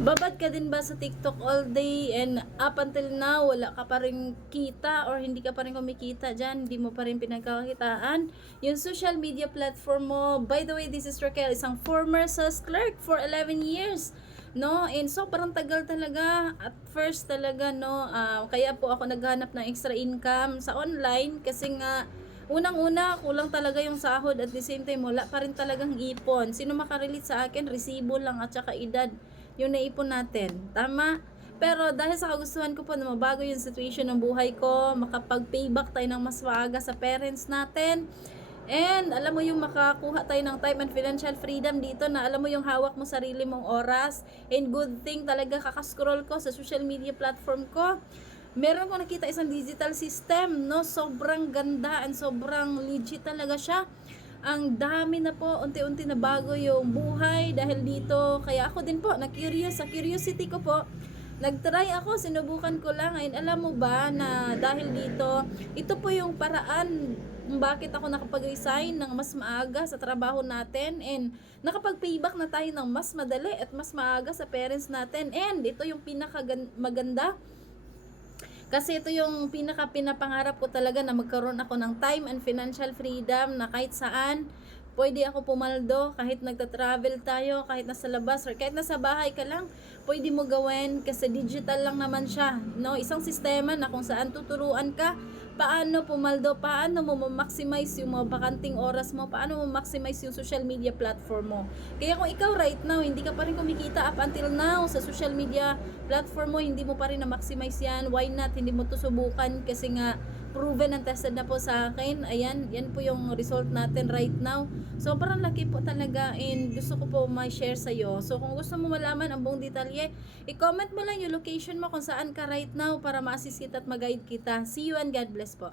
Babad ka din ba sa TikTok all day and up until now wala ka pa rin kita or hindi ka pa rin kumikita dyan, hindi mo pa rin pinagkakakitaan yung social media platform mo? By the way, this is Raquel, isang former sales clerk for 11 years, no? And sobrang tagal talaga at first talaga, no? Kaya po ako naghanap ng extra income sa online kasi nga unang-una, kulang talaga yung sahod at the same time, wala pa rin talagang ipon. Sino makarelate sa akin? Resibo lang at saka edad yung naipon natin. Tama? Pero dahil sa kagustuhan ko po na mabago yung situation ng buhay ko, makapag-payback tayo ng mas maaga sa parents natin, and alam mo yung makakuha tayo ng time and financial freedom dito na alam mo yung hawak mo sarili mong oras, and good thing talaga kakascroll ko sa social media platform ko. Meron ko nakita isang digital system, no? Sobrang ganda and sobrang legit talaga siya. Ang dami na po, unti-unti na bago yung buhay dahil dito. Kaya ako din po, na-curious, sa curiosity ko po, nag-try ako, sinubukan ko lang. And alam mo ba na dahil dito, ito po yung paraan kung bakit ako nakapag-resign ng mas maaga sa trabaho natin and nakapag-payback na tayo ng mas madali at mas maaga sa parents natin. And ito yung pinaka-maganda. Kasi ito yung pinapangarap ko talaga na magkaroon ako ng time and financial freedom na kahit saan pwede ako pumaldo, kahit nagta-travel tayo, kahit nasa labas or kahit nasa bahay ka lang, pwede mo gawin kasi digital lang naman siya, no? Isang sistema na kung saan tuturuan ka paano pumaldo, paano mo ma-maximize yung mga bakanting oras mo, paano mo maximize yung social media platform mo. Kaya kung ikaw right now, hindi ka pa rin kumikita up until now sa social media platform mo, hindi mo pa rin na-maximize yan, why not, hindi mo to subukan kasi nga proven and tested na po sa akin. Ayan, yan po yung result natin right now. So, parang laki po talaga and gusto ko po ma-share sa'yo. So, kung gusto mo malaman ang buong detalye, i-comment mo lang yung location mo kung saan ka right now para ma-assist kita at mag-guide kita. See you and God bless po.